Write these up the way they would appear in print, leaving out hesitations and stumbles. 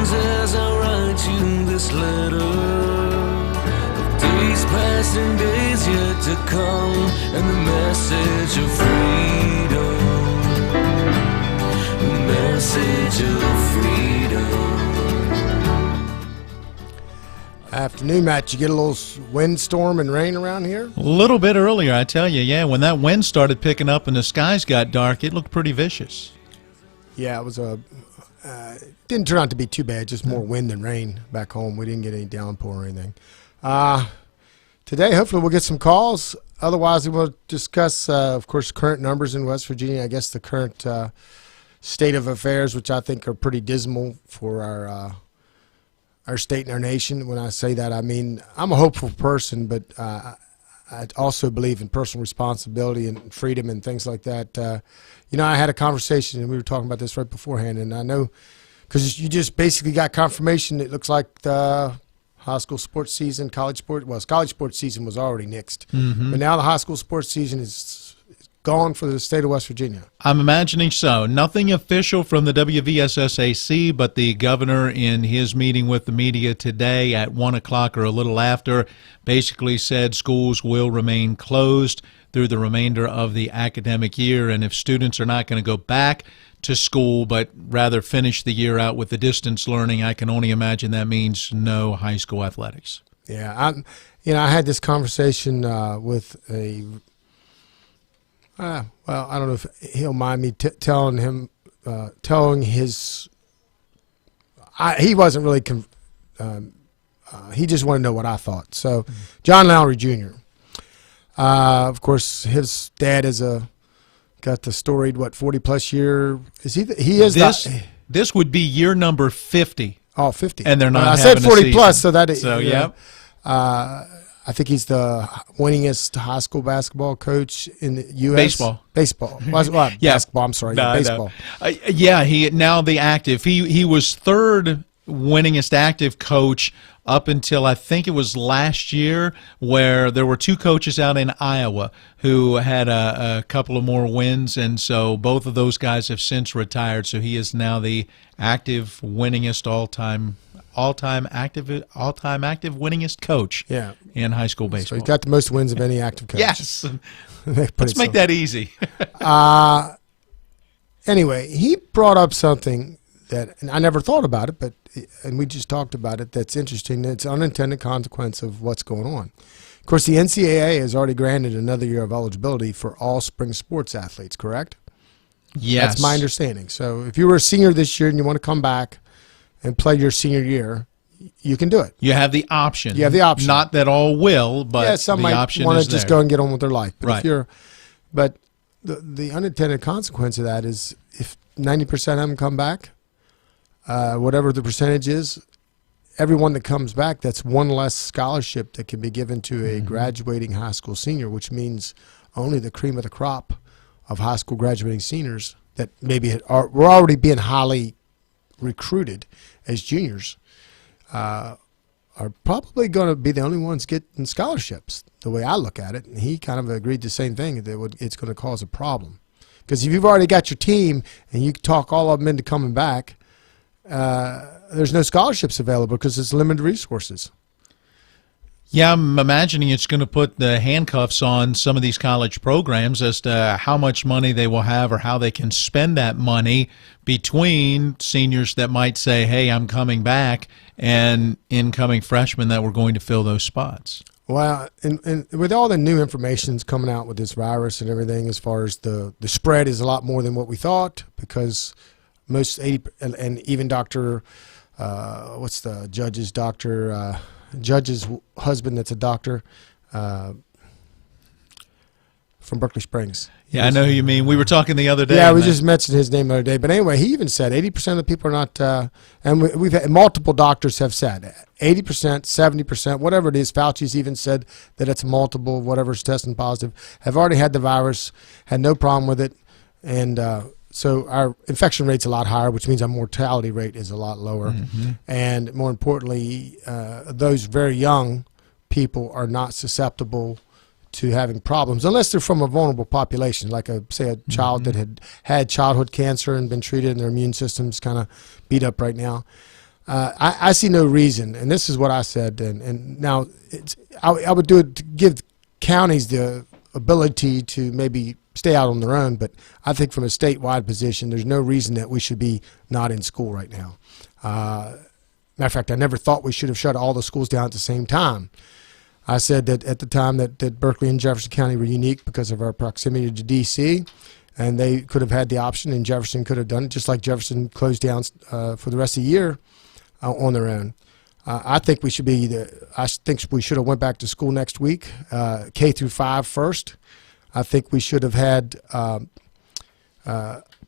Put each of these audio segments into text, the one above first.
dreams as I write you this letter. Days past and days yet to come, and the message of freedom. The message of freedom. Afternoon, Matt. You get a little windstorm and rain around here? A little bit earlier, I tell you, yeah. When that wind started picking up and the skies got dark, it looked pretty vicious. Yeah, it was didn't turn out to be too bad, just more wind than rain back home. We didn't get any downpour or anything. Today, hopefully, we'll get some calls. Otherwise, we will discuss, of course, current numbers in West Virginia. I guess the current state of affairs, which I think are pretty dismal for our state and our nation. When I say that, I mean I'm a hopeful person, but I also believe in personal responsibility and freedom and things like that. I had a conversation, and we were talking about this right beforehand, and I know because you just basically got confirmation. It looks like the high school sports season, college sports season was already nixed. Mm-hmm. But now the high school sports season is gone for the state of West Virginia. I'm imagining so. Nothing official from the WVSSAC, but the governor in his meeting with the media today at 1 o'clock or a little after basically said schools will remain closed through the remainder of the academic year. And if students are not going to go back to school but rather finish the year out with the distance learning, I can only imagine that means no high school athletics. Yeah, I had this conversation with a I don't know if he'll mind me telling his. He wasn't really. He just wanted to know what I thought. So, John Lowry Jr. Of course, his dad got the storied 40+ year. Is he? He is. This would be year number 50. Oh, 50. And they're not. I said 40 plus, so that. So yeah. I think he's the winningest high school basketball coach in the U.S. Baseball. Well, yeah. Basketball. I'm sorry. No, baseball. No. He now the active. He was third winningest active coach up until I think it was last year, where there were two coaches out in Iowa who had a couple of more wins, and so both of those guys have since retired. So he is now the active winningest all-time active winningest coach in high school baseball. So he's got the most wins of any active coach. Yes. Let's make that easy. Anyway, he brought up something that, and I never thought about it, and we just talked about it, that's interesting. It's unintended consequence of what's going on. Of course, the NCAA has already granted another year of eligibility for all spring sports athletes, correct? Yes. That's my understanding. So if you were a senior this year and you want to come back and play your senior year, you can do it. You have the option. Not that all will, but some the might option want is to just there. go and get on with their life. But right. But the unintended consequence of that is if 90% of them come back, whatever the percentage is, everyone that comes back, that's one less scholarship that can be given to a graduating high school senior, which means only the cream of the crop of high school graduating seniors that maybe were already being highly recruited as juniors are probably going to be the only ones getting scholarships, the way I look at it. And he kind of agreed the same thing, that it's going to cause a problem. Because if you've already got your team and you talk all of them into coming back, there's no scholarships available because it's limited resources. Yeah, I'm imagining it's going to put the handcuffs on some of these college programs as to how much money they will have or how they can spend that money between seniors that might say, hey, I'm coming back, and incoming freshmen that were going to fill those spots. Well, and with all the new information coming out with this virus and everything, as far as the spread is a lot more than what we thought, because most 80, and even Dr. What's the judge's doctor? Judge's husband that's a doctor from Berkeley Springs. Yeah, I know who you mean. We were talking the other day. Yeah, we just mentioned his name the other day. But anyway, he even said 80% of the people are not, and we've had multiple doctors have said 80%, 70%, whatever it is. Fauci's even said that it's multiple, whatever's testing positive, have already had the virus, had no problem with it. And so our infection rate's a lot higher, which means our mortality rate is a lot lower. Mm-hmm. And more importantly, those very young people are not susceptible to having problems unless they're from a vulnerable population, like a child that had childhood cancer and been treated and their immune system's kind of beat up right now. I see no reason, and this is what I said. And now I would do it to give counties the ability to maybe stay out on their own, but I think from a statewide position, there's no reason that we should be not in school right now. Matter of fact, I never thought we should have shut all the schools down at the same time. I said that at the time that Berkeley and Jefferson County were unique because of our proximity to D.C., and they could have had the option, and Jefferson could have done it, just like Jefferson closed down for the rest of the year on their own. I think we should have went back to school next week, K through 5 first. I think we should have had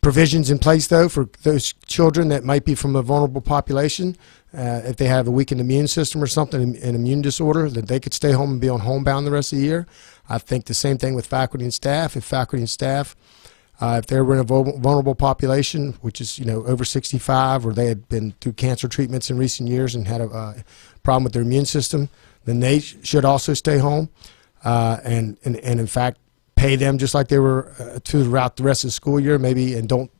provisions in place, though, for those children that might be from a vulnerable population. If they have a weakened immune system or something, an immune disorder, that they could stay home and be on homebound the rest of the year. I think the same thing with faculty and staff. If faculty and staff, if they were in a vulnerable population, which is over 65, or they had been through cancer treatments in recent years and had a problem with their immune system, then they should also stay home, and in fact pay them just like they were throughout the rest of the school year, maybe, and don't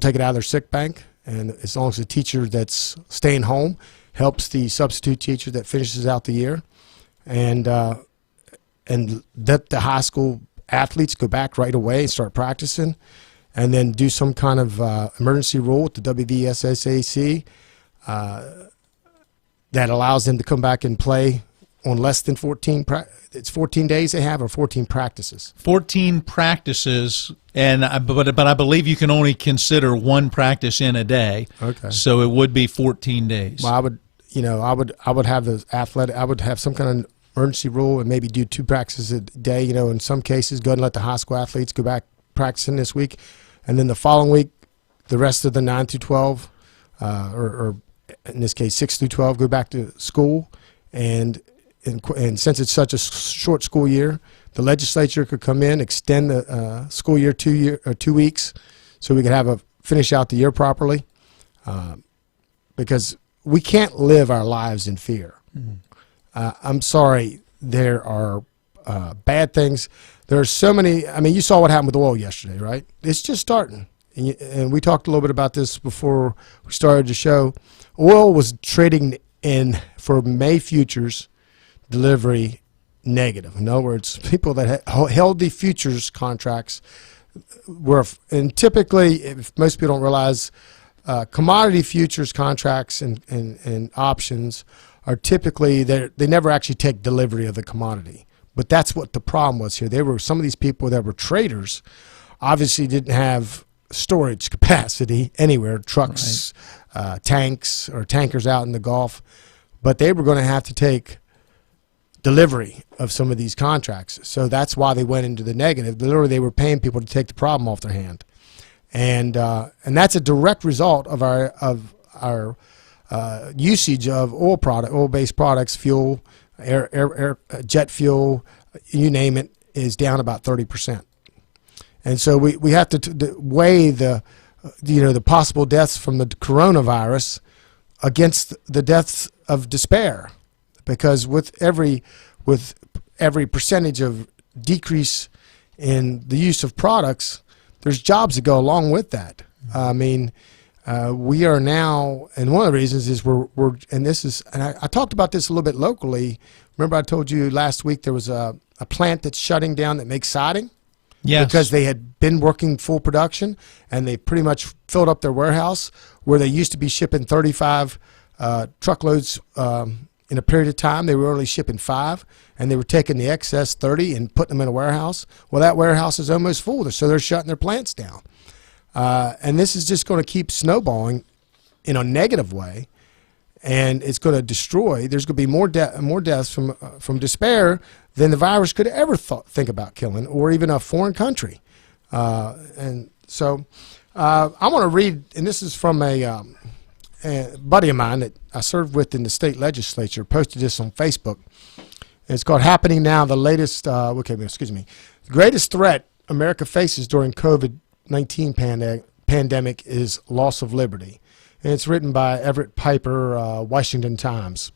take it out of their sick bank. And as long as the teacher that's staying home helps the substitute teacher that finishes out the year, and let the high school athletes go back right away and start practicing, and then do some kind of emergency rule with the WVSSAC that allows them to come back and play on less than 14 it's 14 days they have, or 14 practices? 14 practices, but I believe you can only consider one practice in a day. Okay. So it would be 14 days. Well, I would have the athletic. I would have some kind of emergency rule and maybe do 2 practices a day. In some cases, go and let the high school athletes go back practicing this week, and then the following week, the rest of the 9 through 12, or in this case 6 through 12, go back to school. And since it's such a short school year, the legislature could come in, extend the school year 2 weeks, so we could finish out the year properly. Because we can't live our lives in fear. Mm-hmm. I'm sorry, there are bad things. There are so many. I mean, you saw what happened with oil yesterday, right? It's just starting. And we talked a little bit about this before we started the show. Oil was trading in for May futures delivery negative. In other words, people that held the futures contracts were, and typically, if most people don't realize, commodity futures contracts and options are typically, they never actually take delivery of the commodity. But that's what the problem was here. Some of these people that were traders obviously didn't have storage capacity anywhere, trucks, right, tanks or tankers out in the Gulf, but they were going to have to take delivery of some of these contracts. So that's why they went into the negative. Literally, they were paying people to take the problem off their hand. And that's a direct result of our usage of oil-based products, fuel, jet fuel, you name it, is down about 30%. And so we have to weigh the possible deaths from the coronavirus against the deaths of despair, because with every percentage of decrease in the use of products, there's jobs that go along with that. I mean, we are now, and one of the reasons is I talked about this a little bit locally. Remember I told you last week there was a plant that's shutting down that makes siding? Yes. Because they had been working full production, and they pretty much filled up their warehouse where they used to be shipping 35 truckloads in a period of time. They were only shipping 5, and they were taking the excess 30 and putting them in a warehouse. Well, that warehouse is almost full, so they're shutting their plants down. And this is just going to keep snowballing in a negative way, and it's going to destroy. There's going to be more deaths from despair than the virus could ever think about killing, or even a foreign country. And so I want to read, and this is from a buddy of mine that I served with in the state legislature, posted this on Facebook. And it's called "Happening Now, the latest, the greatest threat America faces during COVID-19 pandemic is loss of liberty." And it's written by Everett Piper, Washington Times.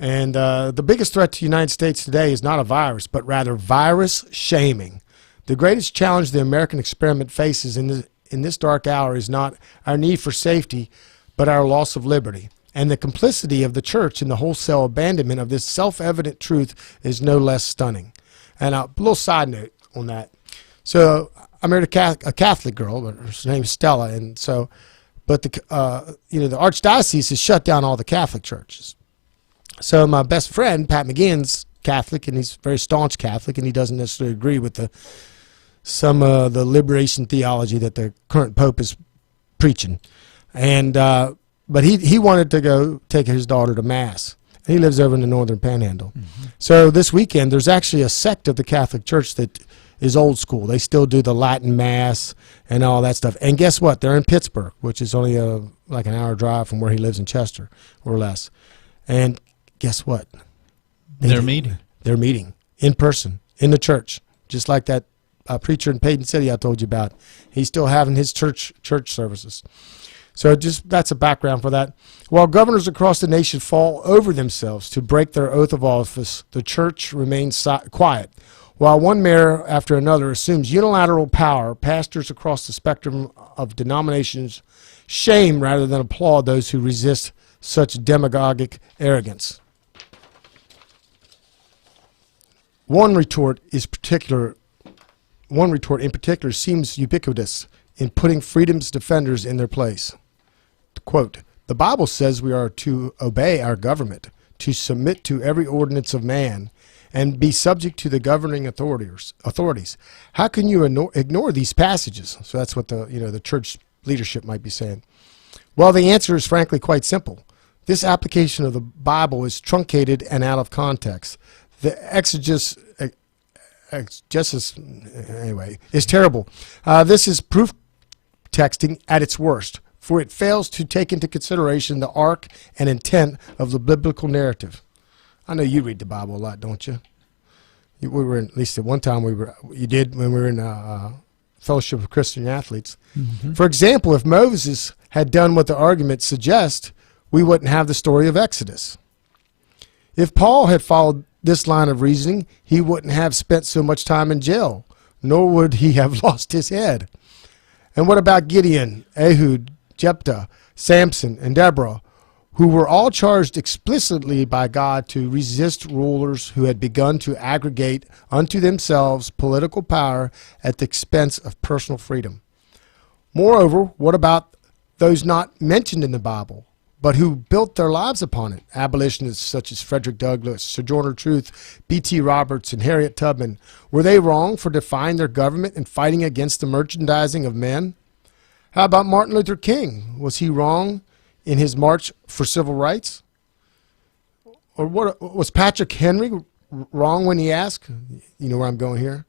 And the biggest threat to the United States today is not a virus, but rather virus shaming. The greatest challenge the American experiment faces in this dark hour is not our need for safety, but our loss of liberty. And the complicity of the church in the wholesale abandonment of this self-evident truth is no less stunning. And a little side note on that. So I married a Catholic girl, but her name's Stella, and so, but the the archdiocese has shut down all the Catholic churches. So my best friend Pat McGinn's Catholic, and he's very staunch Catholic, and he doesn't necessarily agree with some of the liberation theology that the current Pope is preaching, and but he wanted to go take his daughter to Mass. And he lives over in the Northern Panhandle. Mm-hmm. So this weekend, there's actually a sect of the Catholic Church that is old school. They still do the Latin Mass and all that stuff. And guess what? They're in Pittsburgh, which is only like an hour drive from where he lives in Chester or less. And guess what? They're meeting. They're meeting in person in the church, just like that preacher in Payton City I told you about. He's still having his church services. So just that's a background for that. While governors across the nation fall over themselves to break their oath of office, the church remains quiet. While one mayor after another assumes unilateral power, pastors across the spectrum of denominations shame rather than applaud those who resist such demagogic arrogance. One retort in particular seems ubiquitous in putting freedom's defenders in their place. Quote, "The Bible says we are to obey our government, to submit to every ordinance of man, and be subject to the governing authorities. How can you ignore these passages?" So that's what the church leadership might be saying. Well, the answer is frankly quite simple. This application of the Bible is truncated and out of context. The exegesis is terrible. This is proof texting at its worst, for it fails to take into consideration the arc and intent of the biblical narrative. I know you read the Bible a lot, don't you? We were at least at one time you did when we were in Fellowship of Christian Athletes. Mm-hmm. For example, if Moses had done what the argument suggests, we wouldn't have the story of Exodus. If Paul had followed this line of reasoning, he wouldn't have spent so much time in jail, nor would he have lost his head. And what about Gideon, Ehud, Jephthah, Samson, and Deborah, who were all charged explicitly by God to resist rulers who had begun to aggregate unto themselves political power at the expense of personal freedom? Moreover, what about those not mentioned in the Bible, but who built their lives upon it? Abolitionists such as Frederick Douglass, Sojourner Truth, B.T. Roberts, and Harriet Tubman. Were they wrong for defying their government and fighting against the merchandising of men? How about Martin Luther King? Was he wrong in his march for civil rights? Or what was Patrick Henry wrong when he asked? You know where I'm going here?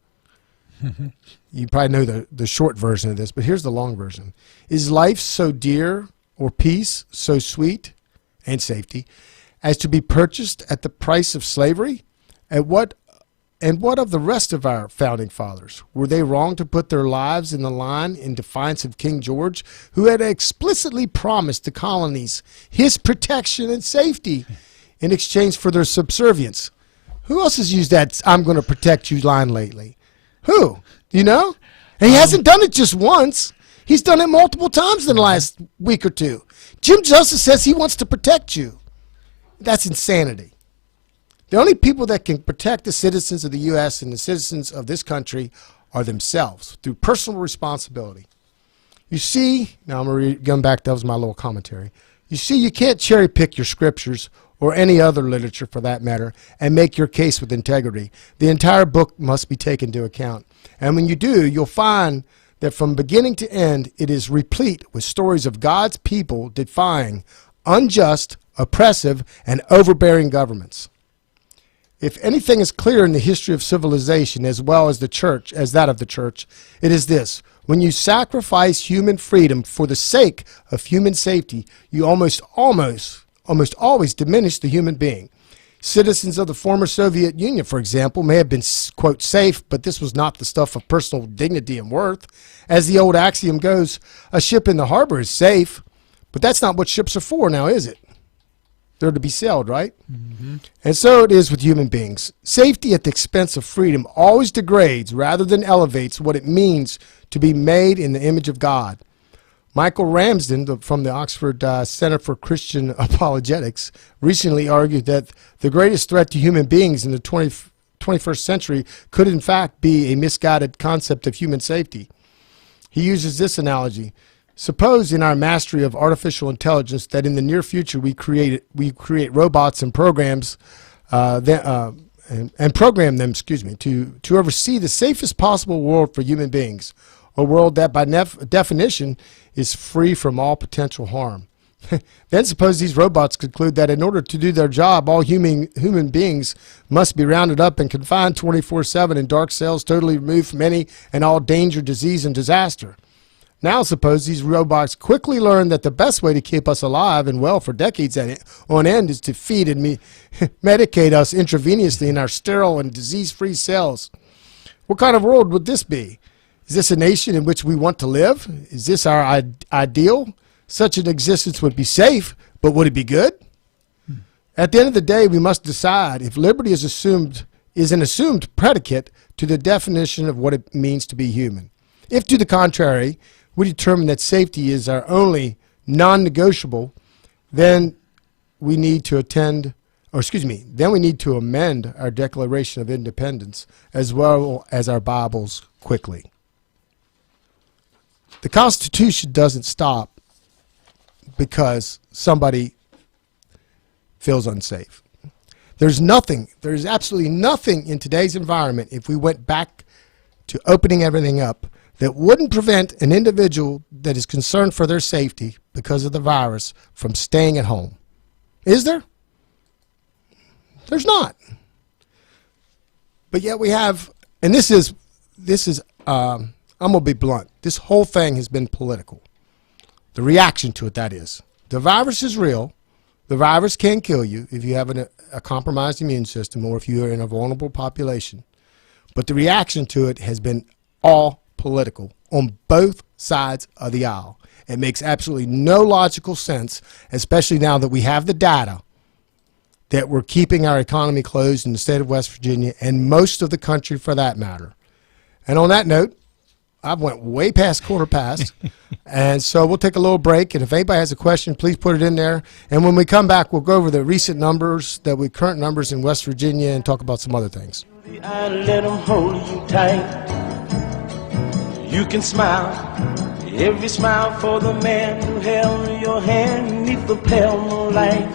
You probably know the short version of this, but here's the long version. Is life so dear, or peace so sweet, and safety, as to be purchased at the price of slavery? And what of the rest of our founding fathers? Were they wrong to put their lives in the line in defiance of King George, who had explicitly promised the colonies his protection and safety in exchange for their subservience? Who else has used that "I'm going to protect you" line lately? Who? Do you know? And he hasn't done it just once. He's done it multiple times in the last week or two. Jim Justice says he wants to protect you. That's insanity. The only people that can protect the citizens of the U.S. and the citizens of this country are themselves through personal responsibility. You see, now I'm going back, that was my little commentary. You see, you can't cherry pick your scriptures or any other literature for that matter and make your case with integrity. The entire book must be taken into account. And when you do, you'll find that from beginning to end, it is replete with stories of God's people defying unjust, oppressive, and overbearing governments. If anything is clear in the history of civilization as well as that of the church, it is this: when you sacrifice human freedom for the sake of human safety, you almost always diminish the human being. Citizens of the former Soviet Union, for example, may have been, quote, safe, but this was not the stuff of personal dignity and worth. As the old axiom goes, a ship in the harbor is safe, but that's not what ships are for now, is it? they're to be sold, right? Mm-hmm. And so it is with human beings. Safety at the expense of freedom always degrades rather than elevates what it means to be made in the image of God. Michael Ramsden from the Oxford Center for Christian Apologetics recently argued that the greatest threat to human beings in the 21st century could in fact be a misguided concept of human safety. He uses this analogy. Suppose in our mastery of artificial intelligence that in the near future we create robots and programs and program them, to oversee the safest possible world for human beings, a world that by definition is free from all potential harm. Then suppose these robots conclude that in order to do their job, all human beings must be rounded up and confined 24/7 in dark cells, totally removed from any and all danger, disease, and disaster. Now suppose these robots quickly learn that the best way to keep us alive and well for decades on end is to feed and medicate us intravenously in our sterile and disease-free cells. What kind of world would this be? Is this a nation in which we want to live? Is this our ideal? Such an existence would be safe, but would it be good? At the end of the day, we must decide if liberty is an assumed predicate to the definition of what it means to be human. If, to the contrary, we determine that safety is our only non-negotiable, then we need to amend our Declaration of Independence as well as our Bibles quickly. The Constitution doesn't stop because somebody feels unsafe. There's absolutely nothing in today's environment, if we went back to opening everything up, that wouldn't prevent an individual that is concerned for their safety because of the virus from staying at home. Is there? There's not. But yet we have, and this is I'm going to be blunt. This whole thing has been political. The reaction to it, that is. The virus is real. The virus can kill you if you have a compromised immune system or if you are in a vulnerable population. But the reaction to it has been all political on both sides of the aisle. It makes absolutely no logical sense, especially now that we have the data that we're keeping our economy closed in the state of West Virginia and most of the country for that matter. And on that note, I've went way past quarter past, and so we'll take a little break, and if anybody has a question, please put it in there. And when we come back, we'll go over the recent numbers, current numbers in West Virginia, and talk about some other things. I let 'em hold you tight. You can smile, every smile for the man who held your hand neath the pale moonlight.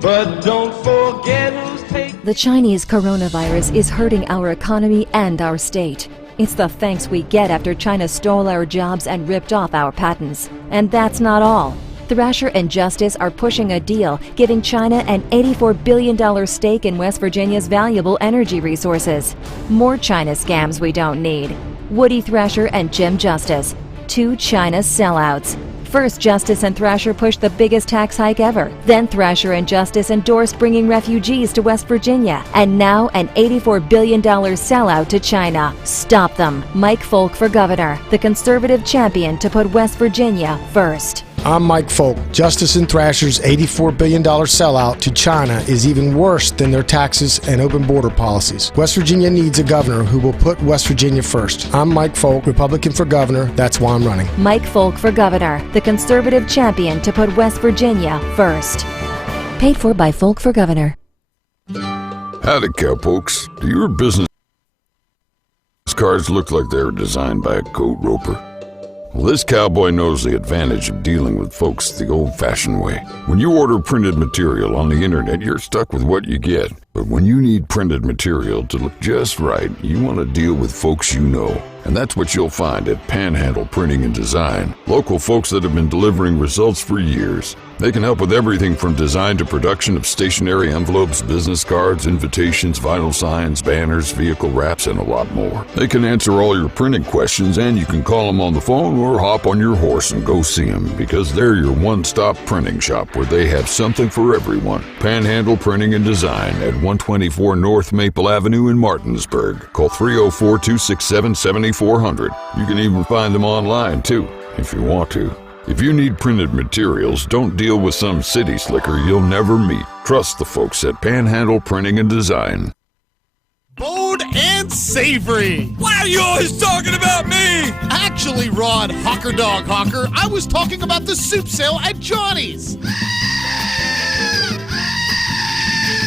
But don't forget who's taking. The Chinese coronavirus is hurting our economy and our state. It's the thanks we get after China stole our jobs and ripped off our patents. And that's not all. Thrasher and Justice are pushing a deal giving China an $84 billion stake in West Virginia's valuable energy resources. More China scams we don't need. Woody Thrasher and Jim Justice, two China sellouts. First, Justice and Thrasher pushed the biggest tax hike ever. Then Thrasher and Justice endorsed bringing refugees to West Virginia. And now an $84 billion sellout to China. Stop them. Mike Folk for governor, the conservative champion to put West Virginia first. I'm Mike Folk. Justice and Thrasher's $84 billion sellout to China is even worse than their taxes and open border policies. West Virginia needs a governor who will put West Virginia first. I'm Mike Folk, Republican for governor. That's why I'm running. Mike Folk for governor, the conservative champion to put West Virginia first. Paid for by Folk for governor. Howdy, cowpokes. Do your business cards look like they were designed by a coat roper? Well, this cowboy knows the advantage of dealing with folks the old-fashioned way. When you order printed material on the internet, you're stuck with what you get. But when you need printed material to look just right, you want to deal with folks you know. And that's what you'll find at Panhandle Printing and Design. Local folks that have been delivering results for years. They can help with everything from design to production of stationery envelopes, business cards, invitations, vinyl signs, banners, vehicle wraps, and a lot more. They can answer all your printing questions, and you can call them on the phone or hop on your horse and go see them, because they're your one-stop printing shop where they have something for everyone. Panhandle Printing and Design at 124 North Maple Avenue in Martinsburg. Call 304-267-7400. You can even find them online, too, if you want to. If you need printed materials, don't deal with some city slicker you'll never meet. Trust the folks at Panhandle Printing and Design. Bold and savory. Why are you always talking about me? Actually, Rod Hawker Dog Hawker, I was talking about the soup sale at Johnny's.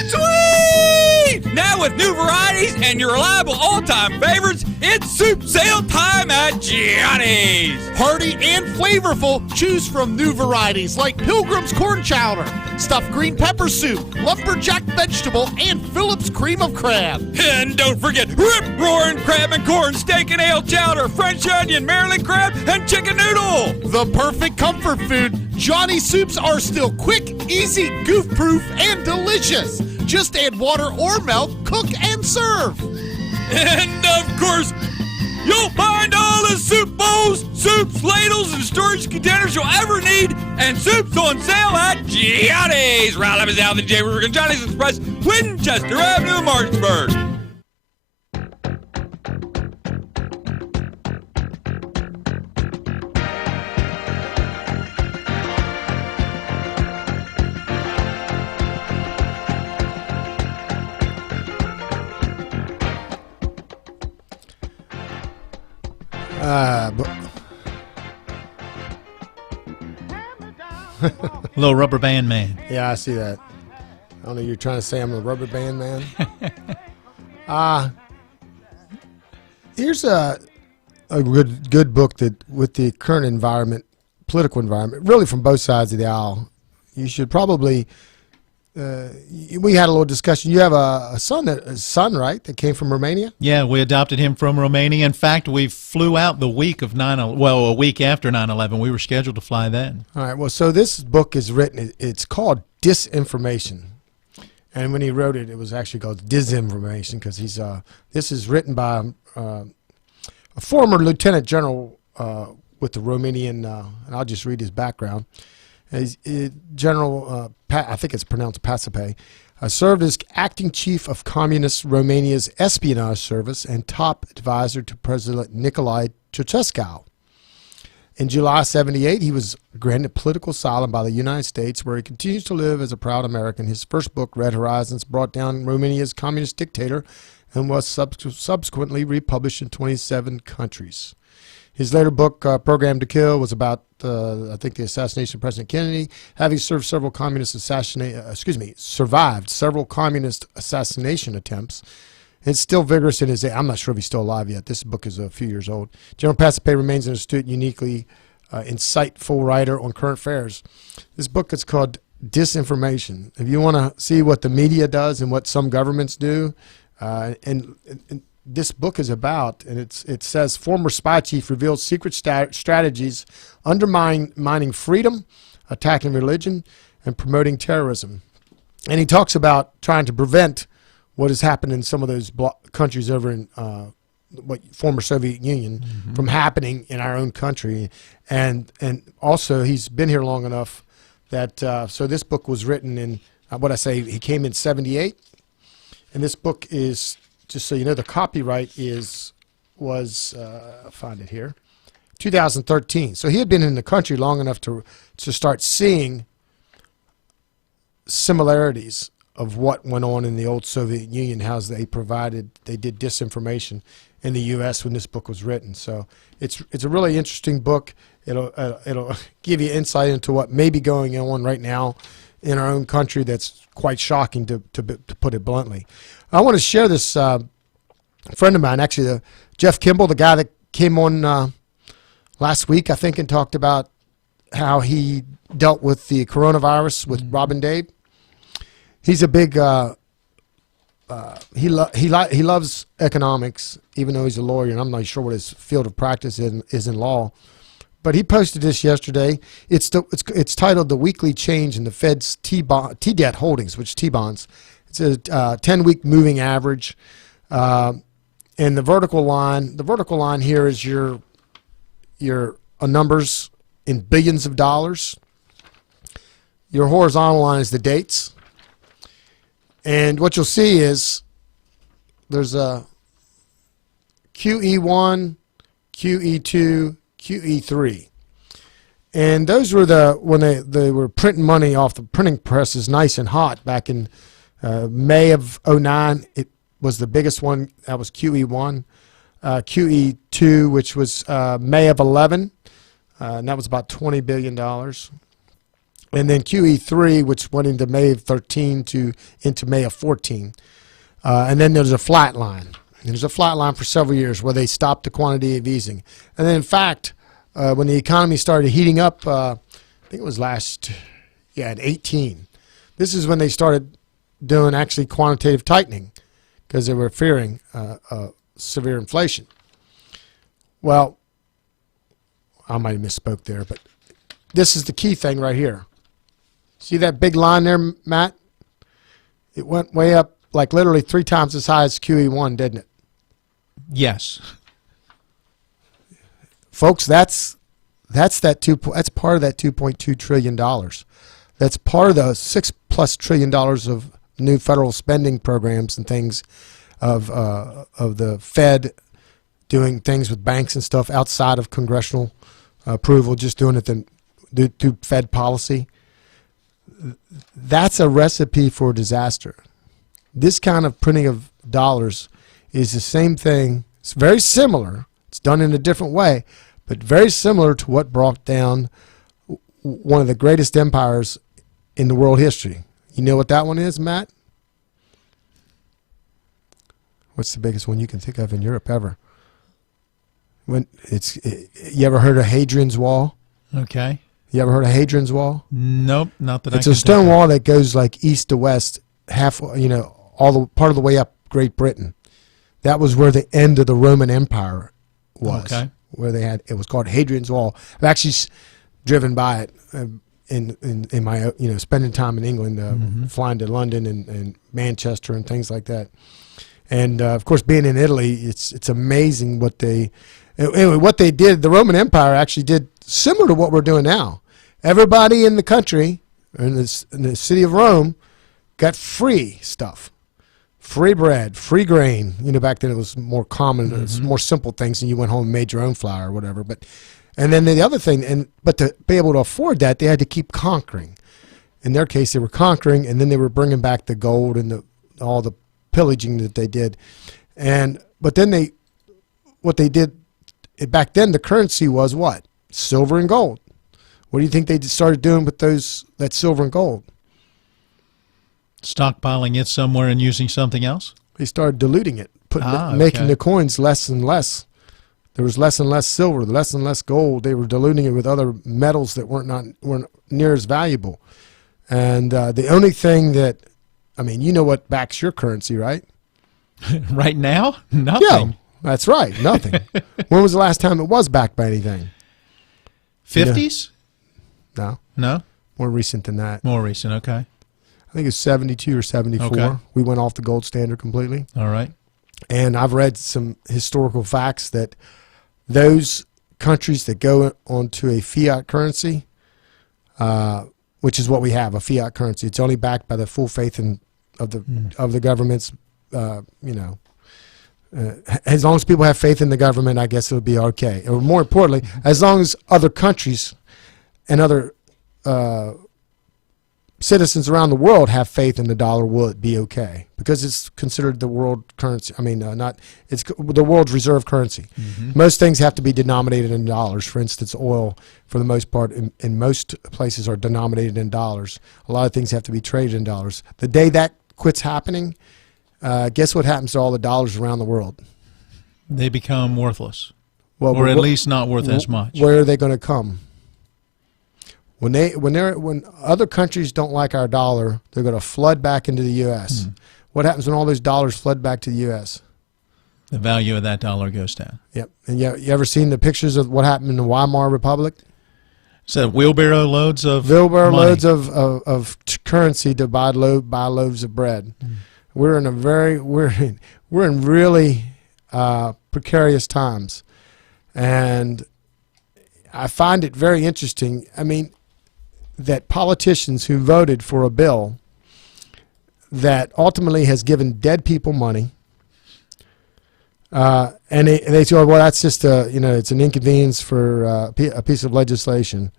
Sweet! Now with new varieties and your reliable all-time favorites, it's soup sale time at Johnny's. Hearty and flavorful, choose from new varieties like Pilgrim's Corn Chowder, Stuffed Green Pepper Soup, Lumberjack Vegetable, and Phillips Cream of Crab. And don't forget rip-roaring crab and corn, steak and ale chowder, French onion, Maryland crab, and chicken noodle. The perfect comfort food, Johnny soups are still quick, easy, goof-proof, and delicious. Just add water or milk, cook, and serve. And of course, you'll find all the soup bowls, soups, ladles, and storage containers you'll ever need, and soups on sale at Johnny's. Right up and down the J. River Johnny's Express, Winchester Avenue, Martinsburg. Little rubber band man. Yeah, I see that. I don't know. You're trying to say I'm a rubber band man. Here's a good book that, with the current environment, political environment, really from both sides of the aisle, you should probably. We had a little discussion. You have a son, right, that came from Romania? Yeah, we adopted him from Romania. In fact, we flew out the week of a week after 9/11. We were scheduled to fly then. All right. Well, so this book is written. It's called Disinformation, and when he wrote it, it was actually called Disinformation because he's. This is written by a former lieutenant general with the Romanian, and I'll just read his background. General, I think it's pronounced Pasape, served as acting chief of Communist Romania's espionage service and top advisor to President Nicolae Ceausescu. In July '78, he was granted political asylum by the United States, where he continues to live as a proud American. His first book, Red Horizons, brought down Romania's communist dictator and was subsequently republished in 27 countries. His later book, Program to Kill, was about, I think, the assassination of President Kennedy. Having survived several communist assassination attempts, and still vigorous in his. I'm not sure if he's still alive yet. This book is a few years old. General Pasape remains an astute, uniquely insightful writer on current affairs. This book is called Disinformation. If you want to see what the media does and what some governments do, and this book is about, and it says, former spy chief reveals secret strategies undermining freedom, attacking religion, and promoting terrorism. And he talks about trying to prevent what has happened in some of those countries over in former Soviet Union from happening in our own country. And also he's been here long enough that, so this book was written in, he came in '78, and this book is, just so you know, the copyright was I'll find it here, 2013. So he had been in the country long enough to start seeing similarities of what went on in the old Soviet Union, how they did disinformation in the U.S. when this book was written. So it's a really interesting book. It'll give you insight into what may be going on right now in our own country that's quite shocking, to put it bluntly. I want to share this friend of mine, actually, Jeff Kimball, the guy that came on last week, I think, and talked about how he dealt with the coronavirus with Robin Dave. He's a big he loves economics, even though he's a lawyer, and I'm not sure what his field of practice is in law. But he posted this yesterday. It's titled "The Weekly Change in the Fed's T-Debt Holdings," which T-bonds. It's a 10-week moving average, and the vertical line here is your numbers in billions of dollars. Your horizontal line is the dates, and what you'll see is there's a QE1, QE2, QE3, And those were when they were printing money off the printing presses nice and hot back in May of 2009. It was the biggest one. That was QE1. QE2, which was May of 2011, and that was about $20 billion. And then QE3, which went into May of 2013 into May of 2014. And then there's a flat line. There's a flat line for several years where they stopped the quantitative easing. And then, in fact, when the economy started heating up, I think it was in 18. This is when they started doing actually quantitative tightening because they were fearing severe inflation. Well, I might have misspoke there, but this is the key thing right here. See that big line there, Matt? It went way up, like literally 3 times as high as QE1, didn't it? Yes. Folks, that's part of that $2.2 trillion. That's part of the $6+ trillion of new federal spending programs and things of the Fed doing things with banks and stuff outside of congressional approval, just doing it through Fed policy. That's a recipe for disaster. This kind of printing of dollars is the same thing. It's very similar. It's done in a different way, but very similar to what brought down one of the greatest empires in the world history. You know what that one is, Matt? What's the biggest one you can think of in Europe ever? You ever heard of Hadrian's Wall? Okay. You ever heard of Hadrian's Wall? Nope, not that I can It's a stone wall that goes like east to west, part of the way up Great Britain. That was where the end of the Roman Empire was. Okay. Where it was called Hadrian's Wall. I've actually driven by it in my spending time in England, flying to London and Manchester and things like that. And of course, being in Italy, it's amazing what they did. The Roman Empire actually did similar to what we're doing now. Everybody in the country, in the city of Rome, got free stuff, free bread, free grain. Back then it was more common, it was more simple things, and you went home and made your own flour or whatever. And then the other thing, but to be able to afford that, they had to keep conquering. In their case, they were conquering, and then they were bringing back the gold and all the pillaging that they did. But then what they did back then, the currency was what? Silver and gold. What do you think they started doing with that silver and gold? Stockpiling it somewhere and using something else? They started diluting it, making the coins less and less. There was less and less silver, less and less gold. They were diluting it with other metals that weren't near as valuable. And the only thing that, you know what backs your currency, right? Right now? Nothing. Yeah, that's right. Nothing. When was the last time it was backed by anything? 50s? No. No? More recent than that. More recent, okay. I think it's 72 or 74. Okay. We went off the gold standard completely. All right. And I've read some historical facts that those countries that go onto a fiat currency, which is what we have, a fiat currency, it's only backed by the full faith of the governments. As long as people have faith in the government, I guess it'll be okay. Or more importantly, as long as other countries and other citizens around the world have faith in the dollar, will it be okay? Because it's considered the world currency. It's the world's reserve currency. Most things have to be denominated in dollars. For instance, oil, for the most part, in most places are denominated in dollars. A lot of things have to be traded in dollars. The day that quits happening, guess what happens to all the dollars around the world? They become worthless, well, or at least not worth as much. Where are they going to come? When other countries don't like our dollar, they're going to flood back into the U.S. What happens when all those dollars flood back to the U.S.? The value of that dollar goes down. Yep. And you ever seen the pictures of what happened in the Weimar Republic? So wheelbarrow loads of loads of currency to buy loaves of bread. We're in really precarious times, and I find it very interesting. That politicians who voted for a bill that ultimately has given dead people money, and they say, well, that's just it's an inconvenience for a piece of legislation.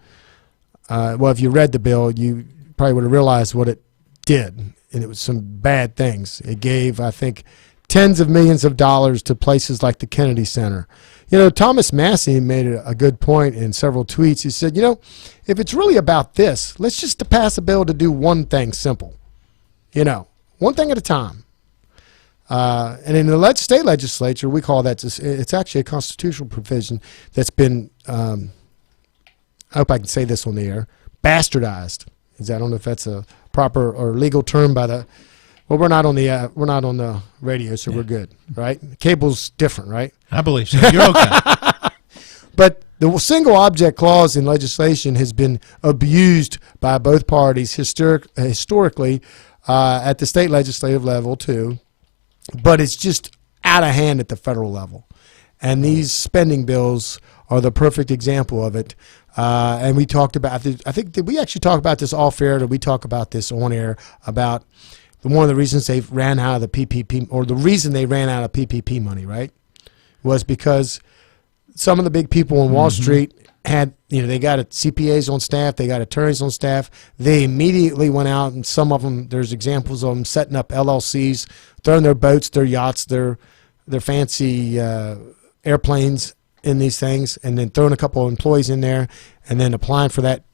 well, if you read the bill, you probably would have realized what it did, and it was some bad things. It gave, I think, tens of millions of dollars to places like the Kennedy Center. You know, Thomas Massey made a good point in several tweets. He said, you know, if it's really about this, let's just pass a bill to do one thing simple. You know, one thing at a time. And in the state legislature, we call that, it's actually a constitutional provision that's been, I hope I can say this on the air, bastardized. I don't know if that's a proper or legal term by the, well, we're not on the radio, so we're good, right? Cable's different, right? I believe so. You're okay. But the single object clause in legislation has been abused by both parties historically at the state legislative level too, but it's just out of hand at the federal level. And these spending bills are the perfect example of it. And we talked about, I think, did we actually talk about this off air, or did we talk about this on air, about one of the reasons they ran out of the PPP, or the reason they ran out of PPP money, right, was because some of the big people on Wall Street had, you know, they got CPAs on staff, they got attorneys on staff. They immediately went out, and some of them, there's examples of them setting up LLCs, throwing their boats, their yachts, their fancy airplanes in these things, and then throwing a couple of employees in there, and then applying for that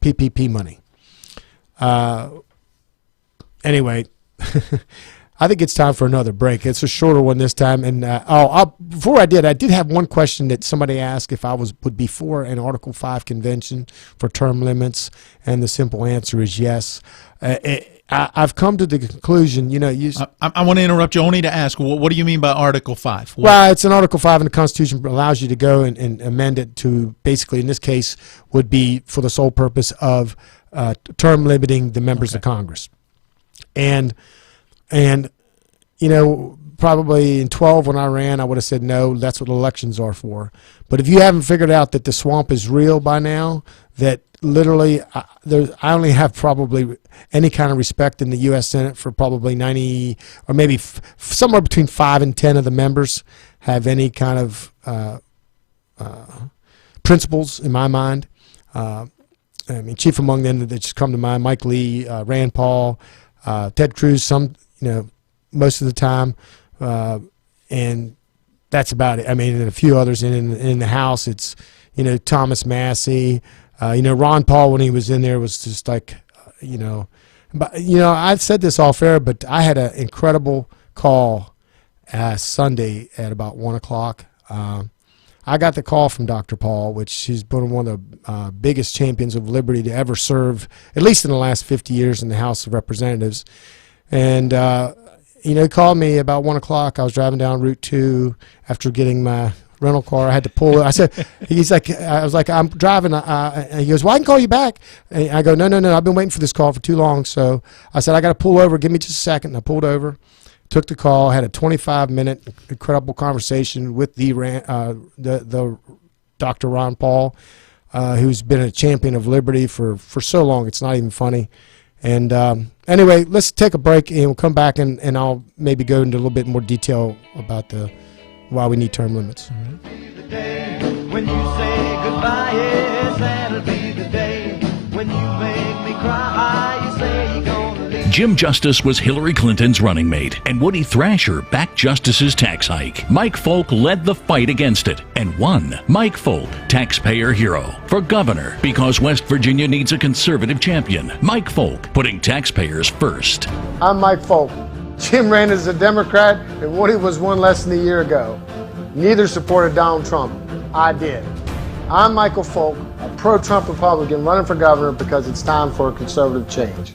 PPP money. Anyway, I think it's time for another break. It's a shorter one this time. And before I did have one question that somebody asked if I would be for an Article 5 convention for term limits, and the simple answer is yes. I've come to the conclusion, you know, I want to interrupt you only to ask, what do you mean by Article 5? Well, it's an Article 5 in the Constitution that allows you to go and amend it to, basically, in this case, would be for the sole purpose of term limiting the members of Congress. And you know, probably in 12 when I ran, I would have said no, that's what elections are for. But if you haven't figured out that the swamp is real by now, that literally I only have probably any kind of respect in the U.S. Senate for probably 90 or maybe somewhere between 5 and 10 of the members have any kind of principles in my mind. I mean, chief among them that just come to mind, Mike Lee, Rand Paul, Ted Cruz, most of the time, and that's about it. I mean, and a few others in the House. It's, you know, Thomas Massey, you know, Ron Paul when he was in there was just like, you know, but you know, I've said this off air, but I had an incredible call Sunday at about 1:00. I got the call from Dr. Paul, which she's been one of the biggest champions of liberty to ever serve, at least in the last 50 years in the House of Representatives. And, you know, he called me about 1:00. I was driving down Route 2 after getting my rental car. I had to pull it. I said, I was like, I'm driving. And he goes, well, I can call you back. And I go, no. I've been waiting for this call for too long. So I said, I got to pull over. Give me just a second. And I pulled over. Took the call, had a 25-minute incredible conversation with the Dr. Ron Paul, who's been a champion of liberty for so long, it's not even funny. And anyway, let's take a break, and we'll come back, and I'll maybe go into a little bit more detail about why we need term limits. The day when you say goodbye, yes, that'll be the day when you make me cry. You say you're gonna leave. Jim Justice was Hillary Clinton's running mate, and Woody Thrasher backed Justice's tax hike. Mike Folk led the fight against it and won. Mike Folk, taxpayer hero, for governor because West Virginia needs a conservative champion. Mike Folk, putting taxpayers first. I'm Mike Folk. Jim ran as a Democrat, and Woody was one less than a year ago. Neither supported Donald Trump. I did. I'm Michael Folk, a pro-Trump Republican running for governor because it's time for a conservative change.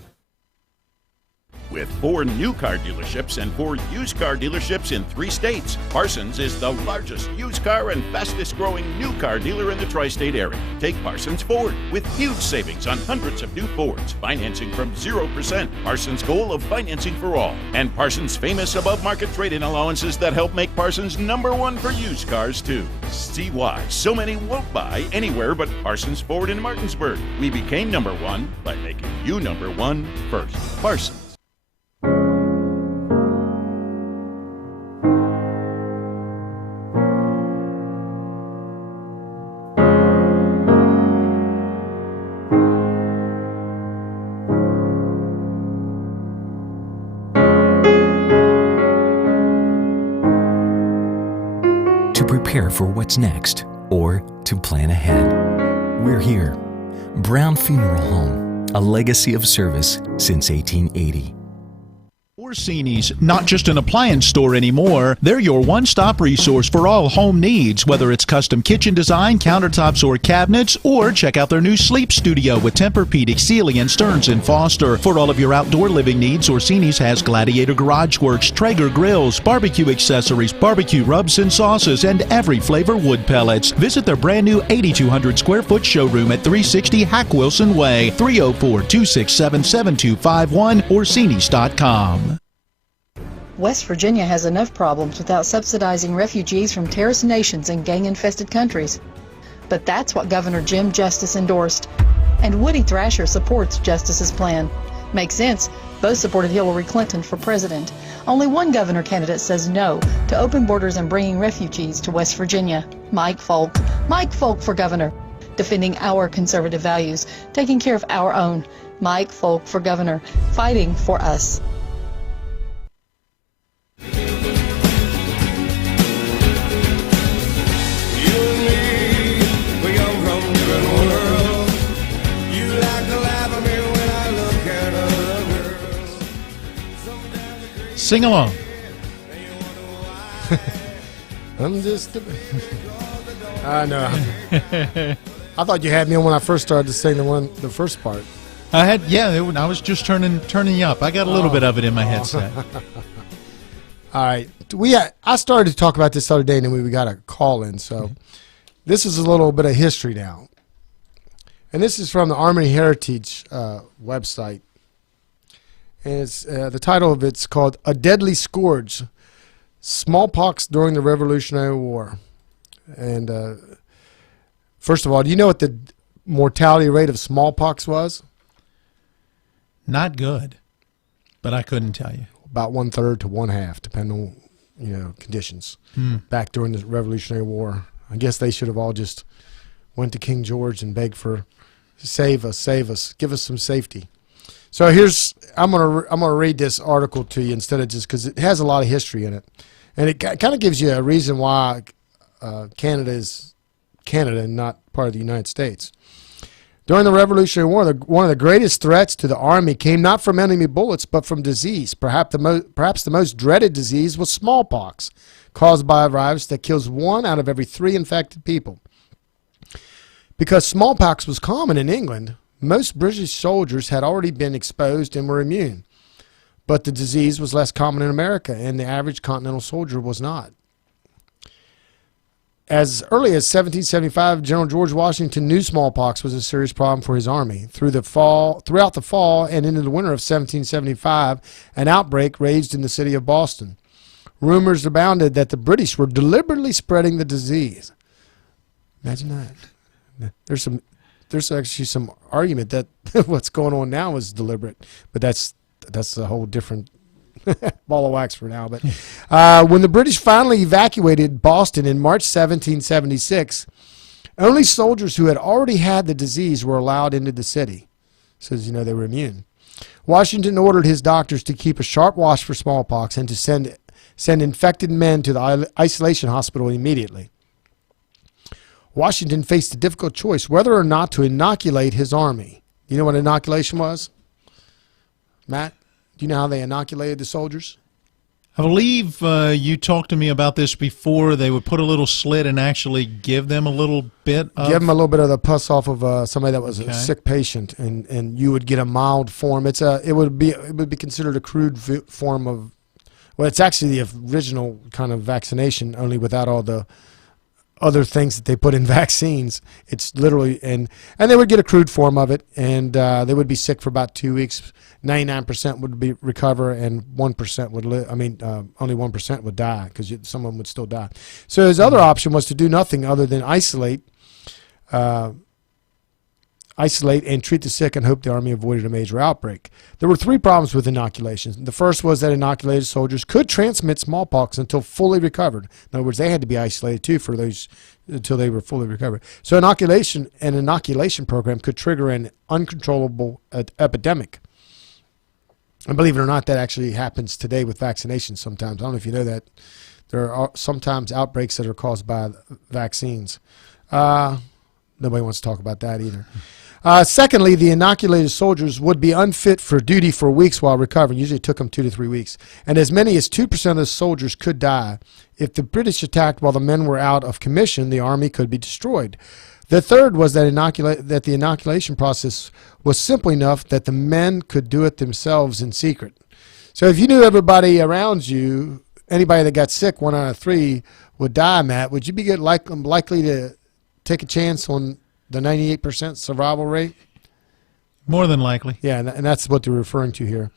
With 4 new car dealerships and 4 used car dealerships in 3 states, Parsons is the largest used car and fastest growing new car dealer in the tri-state area. Take Parsons Ford with huge savings on hundreds of new Fords, financing from 0%, Parsons' goal of financing for all, and Parsons' famous above-market trade-in allowances that help make Parsons #1 for used cars too. See why so many won't buy anywhere but Parsons Ford in Martinsburg. We became #1 by making you #1 first. Parsons. prepare for what's next or to plan ahead. We're here. Brown Funeral Home, a legacy of service since 1880. Orsini's not just an appliance store anymore. They're your one-stop resource for all home needs, whether it's custom kitchen design, countertops, or cabinets, or check out their new sleep studio with Tempur-Pedic, Sealy, and Stearns & Foster. For all of your outdoor living needs, Orsini's has Gladiator Garage Works, Traeger grills, barbecue accessories, barbecue rubs and sauces, and every flavor wood pellets. Visit their brand new 8,200 square foot showroom at 360 Hack Wilson Way, 304-267-7251, Orsinis.com. West Virginia has enough problems without subsidizing refugees from terrorist nations and gang-infested countries. But that's what Governor Jim Justice endorsed. And Woody Thrasher supports Justice's plan. Makes sense. Both supported Hillary Clinton for president. Only one governor candidate says no to open borders and bringing refugees to West Virginia. Mike Folk. Mike Folk for governor. Defending our conservative values. Taking care of our own. Mike Folk for governor. Fighting for us. Sing along. I'm just. I know. I thought you had me on when I first started to sing the first part. I had, I was just turning you up. I got a little bit of it in my headset. All right, I started to talk about this the other day, and then we got a call in. So this is a little bit of history now, and this is from the Army Heritage website. And it's, the title of it's called "A Deadly Scourge: Smallpox During the Revolutionary War." And first of all, do you know what the mortality rate of smallpox was? Not good, but I couldn't tell you. About 1/3 to 1/2, depending on conditions. Back during the Revolutionary War, I guess they should have all just went to King George and begged for save us, give us some safety. So I'm gonna read this article to you instead of just because it has a lot of history in it, and it kind of gives you a reason why Canada is Canada and not part of the United States. During the Revolutionary War, one of the greatest threats to the Army came not from enemy bullets but from disease. Perhaps the most dreaded disease was smallpox, caused by a virus that kills 1 out of every 3 infected people. Because smallpox was common in England, most British soldiers had already been exposed and were immune. But the disease was less common in America, and the average continental soldier was not. As early as 1775, General George Washington knew smallpox was a serious problem for his army. Throughout the fall and into the winter of 1775, an outbreak raged in the city of Boston. Rumors abounded that the British were deliberately spreading the disease. Imagine that. There's actually some argument that what's going on now is deliberate, but that's a whole different ball of wax for now. But when the British finally evacuated Boston in March 1776, only soldiers who had already had the disease were allowed into the city. Says, they were immune. Washington ordered his doctors to keep a sharp watch for smallpox and to send infected men to the isolation hospital immediately. Washington faced a difficult choice whether or not to inoculate his army. You know what inoculation was? Matt, do you know how they inoculated the soldiers? I believe you talked to me about this before. They would put a little slit and actually give them a little bit of... Give them a little bit of the pus off of somebody that was a sick patient, and you would get a mild form. It would be considered a crude form of... Well, it's actually the original kind of vaccination, only without all the other things that they put in vaccines. It's literally... And they would get a crude form of it, and they would be sick for about 2 weeks. 99% would recover, and 1% would live. Only 1% would die because some of them would still die. So his other option was to do nothing other than isolate and treat the sick and hope the army avoided a major outbreak. There were 3 problems with inoculations. The first was that inoculated soldiers could transmit smallpox until fully recovered. In other words, they had to be isolated too for those until they were fully recovered. So an inoculation program could trigger an uncontrollable epidemic. And believe it or not, that actually happens today with vaccinations sometimes. I don't know if you know that. There are sometimes outbreaks that are caused by vaccines. Nobody wants to talk about that either. Secondly, the inoculated soldiers would be unfit for duty for weeks while recovering. Usually it took them 2 to 3 weeks. And as many as 2% of the soldiers could die. If the British attacked while the men were out of commission, the army could be destroyed. The third was that the inoculation process was simple enough that the men could do it themselves in secret. So if you knew everybody around you, anybody that got sick, 1 out of 3 would die, Matt, would you be likely to take a chance on the 98% survival rate? More than likely. Yeah, and that's what they're referring to here.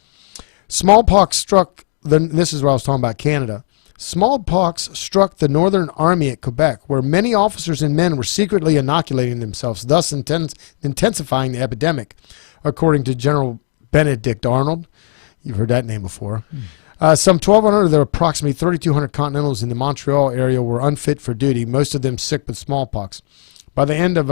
Smallpox struck, this is what I was talking about, Canada. Smallpox struck the Northern Army at Quebec, where many officers and men were secretly inoculating themselves, thus intensifying the epidemic, according to General Benedict Arnold. You've heard that name before. Some 1,200 of the approximately 3,200 Continentals in the Montreal area were unfit for duty, most of them sick with smallpox. By the end of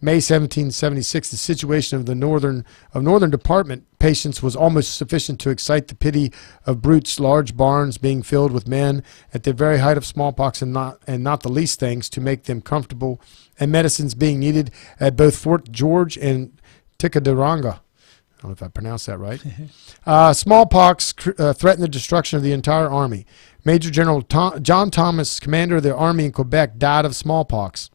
May 1776, the situation of the northern department patients was almost sufficient to excite the pity of brutes, large barns being filled with men at the very height of smallpox, and not the least things to make them comfortable, and medicines being needed at both Fort George and Ticonderoga. I don't know if I pronounced that right. Smallpox threatened the destruction of the entire army. Major General John Thomas, commander of the army in Quebec, died of smallpox.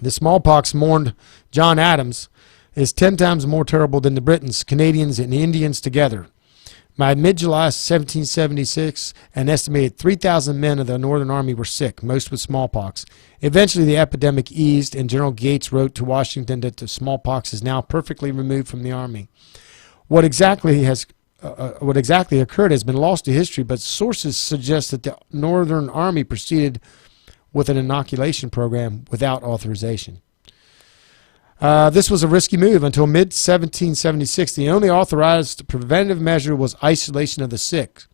The smallpox, mourned John Adams, is 10 times more terrible than the Britons, Canadians, and Indians together. By mid-July 1776, an estimated 3,000 men of the Northern Army were sick, most with smallpox. Eventually, the epidemic eased, and General Gates wrote to Washington that the smallpox is now perfectly removed from the Army. What exactly occurred has been lost to history, but sources suggest that the Northern Army proceeded with an inoculation program without authorization. This was a risky move. Until mid-1776, the only authorized preventive measure was isolation of the sick.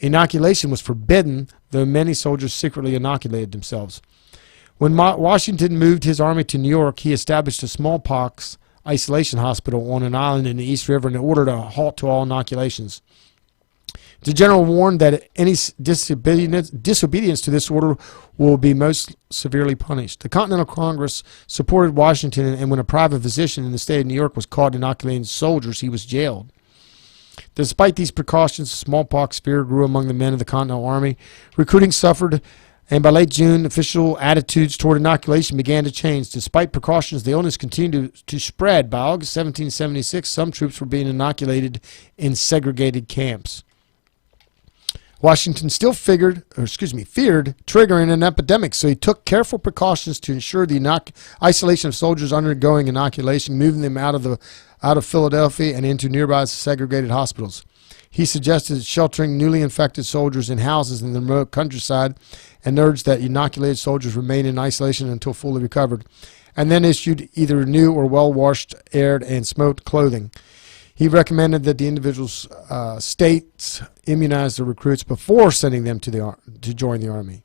Inoculation was forbidden, though many soldiers secretly inoculated themselves. When Washington moved his army to New York, he established a smallpox isolation hospital on an island in the East River and ordered a halt to all inoculations. The general warned that any disobedience to this order will be most severely punished. The Continental Congress supported Washington, and when a private physician in the state of New York was caught inoculating soldiers, he was jailed. Despite these precautions, smallpox fear grew among the men of the Continental Army. Recruiting suffered, and by late June, official attitudes toward inoculation began to change. Despite precautions, the illness continued to spread. By August 1776, some troops were being inoculated in segregated camps. Washington still feared triggering an epidemic, so he took careful precautions to ensure the isolation of soldiers undergoing inoculation, moving them out of Philadelphia and into nearby segregated hospitals. He suggested sheltering newly infected soldiers in houses in the remote countryside and urged that inoculated soldiers remain in isolation until fully recovered, and then issued either new or well-washed, aired, and smoked clothing. He recommended that the individuals' states immunize their recruits before sending them to join the Army.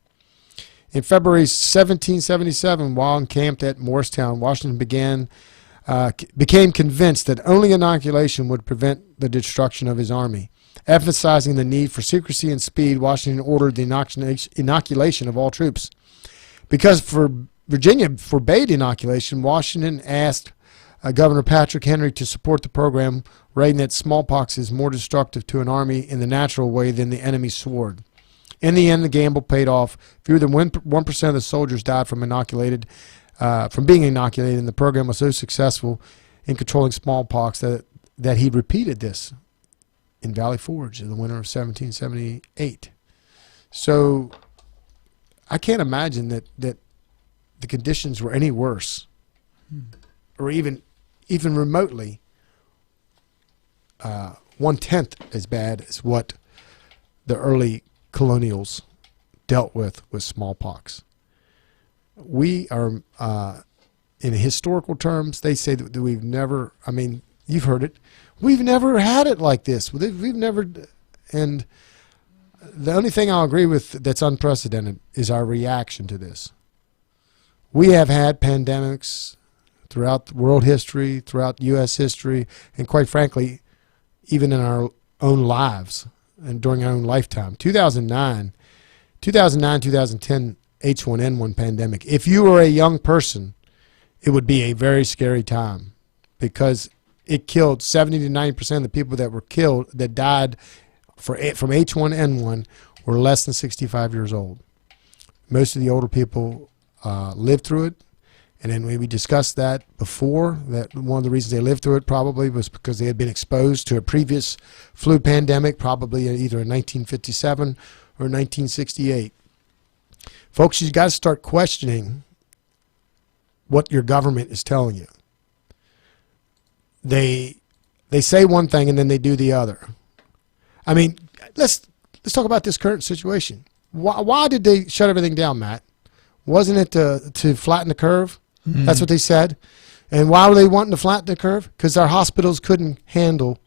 In February 1777, while encamped at Morristown, Washington became convinced that only inoculation would prevent the destruction of his army. Emphasizing the need for secrecy and speed, Washington ordered the inoculation of all troops. Because Virginia forbade inoculation, Washington asked Governor Patrick Henry to support the program, writing that smallpox is more destructive to an army in the natural way than the enemy's sword. In the end, the gamble paid off. Fewer than 1% of the soldiers died from being inoculated, and the program was so successful in controlling smallpox that he repeated this in Valley Forge in the winter of 1778. So I can't imagine that the conditions were any worse, or even remotely 1/10 as bad as what the early colonials dealt with smallpox. We are, in historical terms, they say that we've never, I mean, you've heard it, we've never had it like this. We've never, and the only thing I'll agree with that's unprecedented is our reaction to this. We have had pandemics throughout world history, throughout U.S. history, and quite frankly, even in our own lives and during our own lifetime. 2009 2009, 2010 H1N1 pandemic. If you were a young person, it would be a very scary time because it killed 70 to 90% of the people that were killed, that died from H1N1 were less than 65 years old. Most of the older people lived through it. And then we discussed that before, that one of the reasons they lived through it probably was because they had been exposed to a previous flu pandemic, probably either in 1957 or 1968. Folks, you got to start questioning what your government is telling you. They say one thing and then they do the other. I mean, let's talk about this current situation. Why did they shut everything down, Matt? Wasn't it to flatten the curve? Mm-hmm. That's what they said. And why were they wanting to flatten the curve? Because our hospitals couldn't handle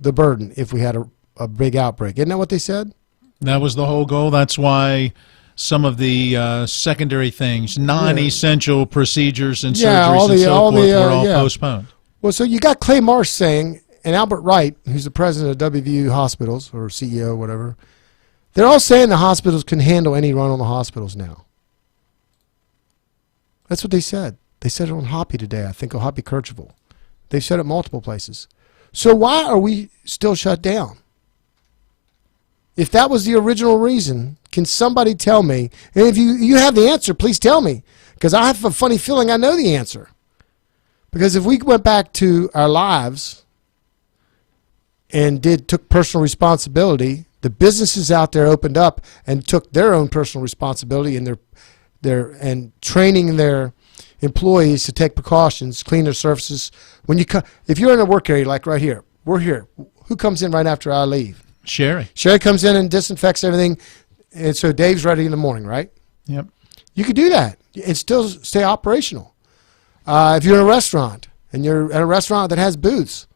the burden if we had a big outbreak. Isn't that what they said? That was the whole goal. That's why some of the secondary things, non-essential procedures and surgeries and so forth were all postponed. Well, so you got Clay Marsh saying, and Albert Wright, who's the president of WVU Hospitals, or CEO, whatever, they're all saying the hospitals can handle any run on the hospitals now. That's what they said. They said it on Hoppy today, I think, on Hoppy Kercheval. They've said it multiple places. So why are we still shut down? If that was the original reason, can somebody tell me? And if you have the answer, please tell me, because I have a funny feeling I know the answer. Because if we went back to our lives and took personal responsibility, the businesses out there opened up and took their own personal responsibility and and training their employees to take precautions, clean their surfaces. If you're in a work area like right here, we're here. Who comes in right after I leave? Sherry. Sherry comes in and disinfects everything, and so Dave's ready in the morning, right? Yep. You could do that and still stay operational. If you're in a restaurant and you're at a restaurant that has booths,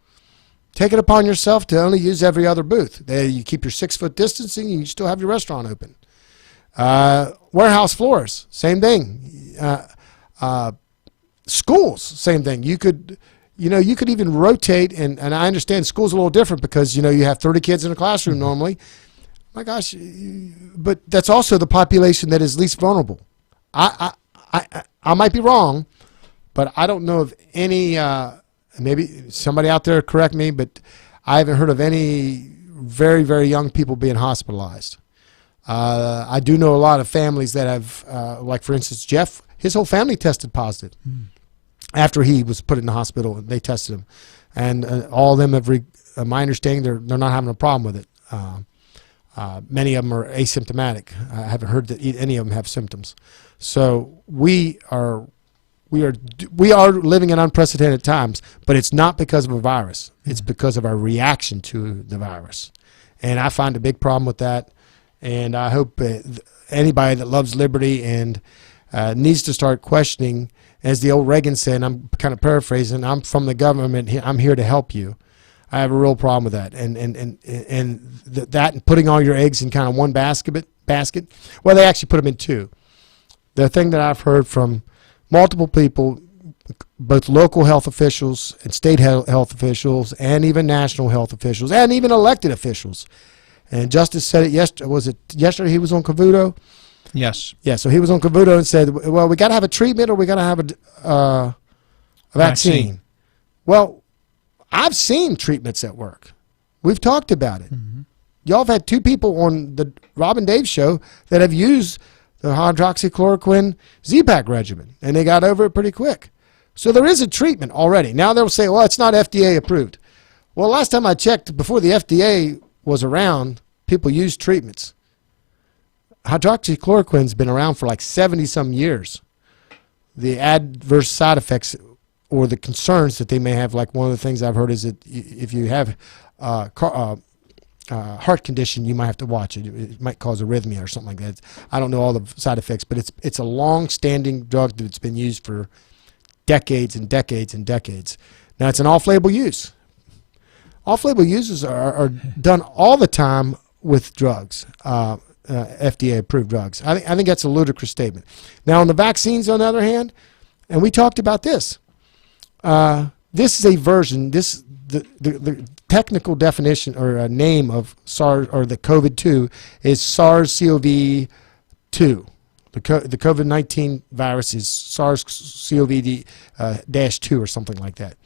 take it upon yourself to only use every other booth. You keep your 6-foot distancing, and you still have your restaurant open. Warehouse floors, same thing. Schools, same thing. You could even rotate, and I understand school's a little different because, you have 30 kids in a classroom normally. My gosh, but that's also the population that is least vulnerable. I might be wrong, but I don't know of any, maybe somebody out there correct me, but I haven't heard of any very, very young people being hospitalized. I do know a lot of families that have, like for instance, Jeff, his whole family tested positive. After he was put in the hospital, they tested him. And all of them, my understanding, they're not having a problem with it. Many of them are asymptomatic. I haven't heard that any of them have symptoms. So we are living in unprecedented times, but it's not because of a virus. It's because of our reaction to the virus. And I find a big problem with that. And I hope anybody that loves liberty and needs to start questioning, as the old Reagan said, and I'm kind of paraphrasing, I'm from the government, I'm here to help you. I have a real problem with that. And that and putting all your eggs in kind of one basket. Well, they actually put them in two. The thing that I've heard from multiple people, both local health officials and state health officials and even national health officials and even elected officials. And Justice said it yesterday. Was it yesterday he was on Cavuto? Yes. Yeah, so he was on Cavuto and said, well, we got to have a treatment or we got to have a vaccine. Well, I've seen treatments at work. We've talked about it. Mm-hmm. Y'all have had 2 people on the Rob and Dave show that have used the hydroxychloroquine Z-Pak regimen, and they got over it pretty quick. So there is a treatment already. Now they'll say, well, it's not FDA approved. Well, last time I checked, before the FDA was around, people used treatments. Hydroxychloroquine's been around for like 70-some years. The adverse side effects or the concerns that they may have, like one of the things I've heard is that if you have heart condition, you might have to watch it. It might cause arrhythmia or something like that. I don't know all the side effects, but it's a long-standing drug that's been used for decades and decades and decades. Now, it's an off-label use. Off-label uses are done all the time with drugs, FDA-approved drugs. I think that's a ludicrous statement. Now, on the vaccines, on the other hand, and we talked about this. This is a version. The technical definition or name of SARS or the COVID-2 is SARS-CoV The COVID-19 virus is SARS-CoV-2 or something like that.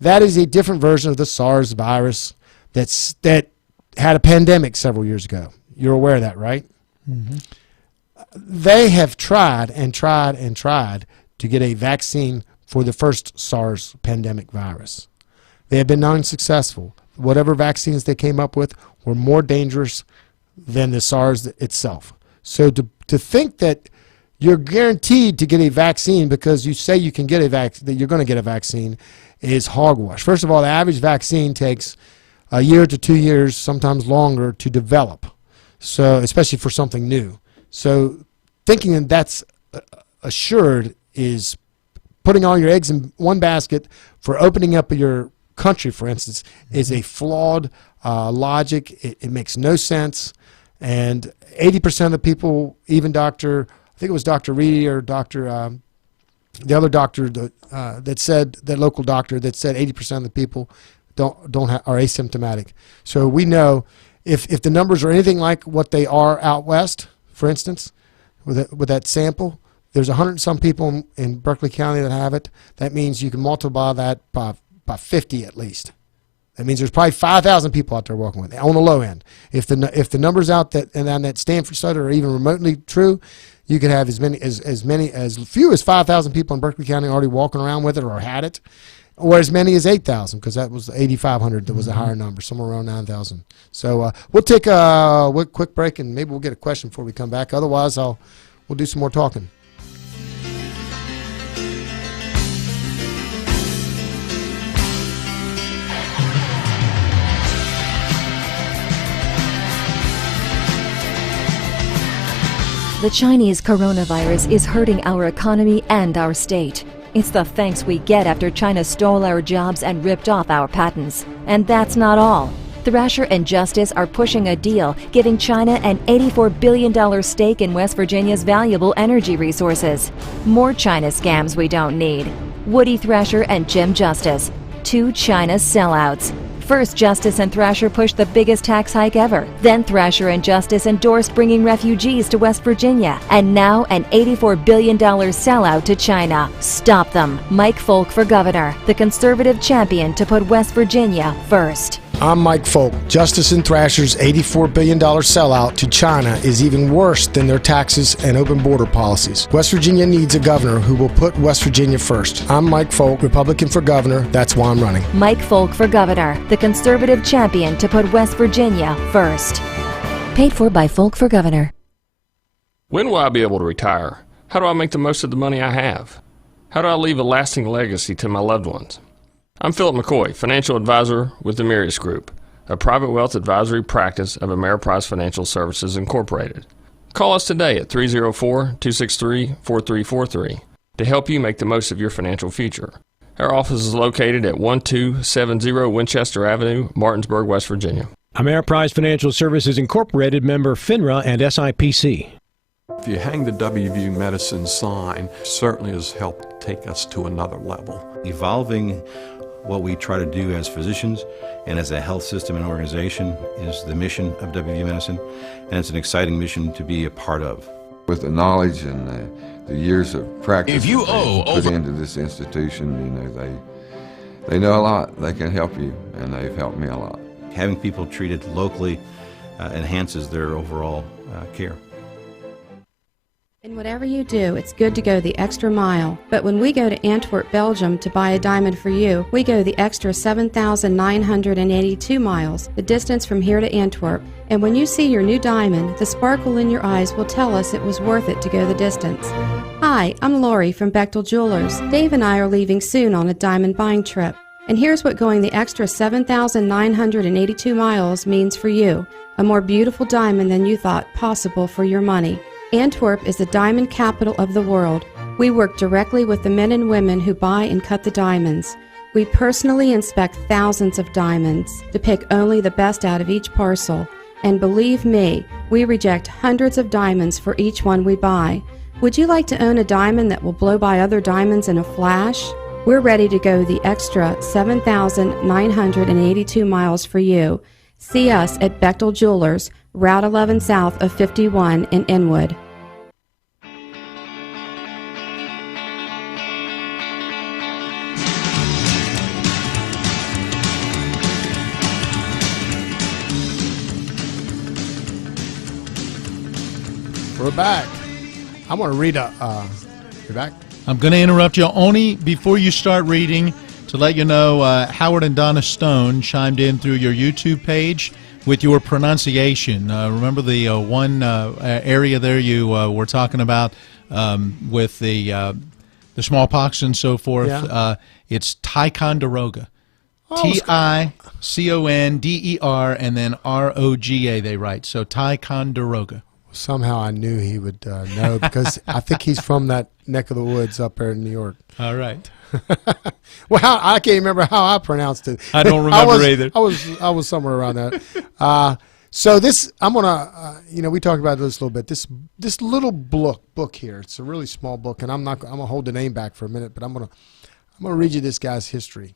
That is a different version of the SARS virus that had a pandemic several years ago. You're aware of that, right? Mm-hmm. They have tried and tried and tried to get a vaccine for the first SARS pandemic virus. They have been unsuccessful. Whatever vaccines they came up with were more dangerous than the SARS itself. So to think that you're guaranteed to get a vaccine because you say you can get that you're going to get a vaccine is hogwash. First of all, the average vaccine takes a year to 2 years, sometimes longer, to develop. So, especially for something new. So, thinking that that's assured is putting all your eggs in one basket for opening up your country, for instance, is a flawed logic. It makes no sense. And 80% of the people, even I think it was Dr. Reedy or the other doctor that said, that local doctor that said 80% of the people are asymptomatic. So we know if the numbers are anything like what they are out west, for instance, with that sample, there's 100 and some people in Berkeley County that have it. That means you can multiply that by 50 at least. That means there's probably 5,000 people out there working with it on the low end. If the numbers out that Stanford study are even remotely true, you could have as few as 5,000 people in Berkeley County already walking around with it or had it, or as many as 8,000, because that was 8,500 that was a higher number, somewhere around 9,000. So we'll take a quick break, and maybe we'll get a question before we come back. Otherwise, we'll do some more talking. The Chinese coronavirus is hurting our economy and our state. It's the thanks we get after China stole our jobs and ripped off our patents. And that's not all. Thrasher and Justice are pushing a deal giving China an $84 billion stake in West Virginia's valuable energy resources. More China scams we don't need. Woody Thrasher and Jim Justice, two China sellouts. First, Justice and Thrasher pushed the biggest tax hike ever. Then Thrasher and Justice endorsed bringing refugees to West Virginia. And now an $84 billion sellout to China. Stop them. Mike Folk for governor, the conservative champion to put West Virginia first. I'm Mike Folk. Justice and Thrasher's $84 billion sellout to China is even worse than their taxes and open border policies. West Virginia needs a governor who will put West Virginia first. I'm Mike Folk, Republican for governor. That's why I'm running. Mike Folk for governor, the conservative champion to put West Virginia first. Paid for by Folk for governor. When will I be able to retire? How do I make the most of the money I have? How do I leave a lasting legacy to my loved ones? I'm Philip McCoy, financial advisor with the Mirius Group, a private wealth advisory practice of Ameriprise Financial Services Incorporated. Call us today at 304-263-4343 to help you make the most of your financial future. Our office is located at 1270 Winchester Avenue, Martinsburg, West Virginia. Ameriprise Financial Services Incorporated, member FINRA and SIPC. If you hang the WVU Medicine sign, certainly has helped take us to another level. Evolving what we try to do as physicians and as a health system and organization is the mission of WVU Medicine, and it's an exciting mission to be a part of. With the knowledge and the years of practice if you put into this institution, they know a lot. They can help you, and they've helped me a lot. Having people treated locally enhances their overall care. In whatever you do, it's good to go the extra mile. But when we go to Antwerp, Belgium to buy a diamond for you, we go the extra 7,982 miles, the distance from here to Antwerp. And when you see your new diamond, the sparkle in your eyes will tell us it was worth it to go the distance. Hi, I'm Lori from Bechtel Jewelers. Dave and I are leaving soon on a diamond buying trip. And here's what going the extra 7,982 miles means for you. A more beautiful diamond than you thought possible for your money. Antwerp is the diamond capital of the world. We work directly with the men and women who buy and cut the diamonds. We personally inspect thousands of diamonds to pick only the best out of each parcel. And believe me, we reject hundreds of diamonds for each one we buy. Would you like to own a diamond that will blow by other diamonds in a flash? We're ready to go the extra 7,982 miles for you. See us at Bechtel Jewelers, Route 11 south of 51 in Inwood. We're back. I'm going to read a. You're back? I'm going to interrupt you only before you start reading to let you know Howard and Donna Stone chimed in through your YouTube page with your pronunciation. Remember the one area there you were talking about with the smallpox and so forth? Yeah. It's Ticonderoga. Oh, Ticonderer and then Roga they write. So Ticonderoga. Somehow I knew he would know because I think he's from that neck of the woods up there in New York. All right. Well, I can't remember how I pronounced it. I don't remember either. I was somewhere around that. So this, I'm gonna, we talked about this a little bit. This little book here. It's a really small book, and I'm gonna hold the name back for a minute, but I'm gonna read you this guy's history.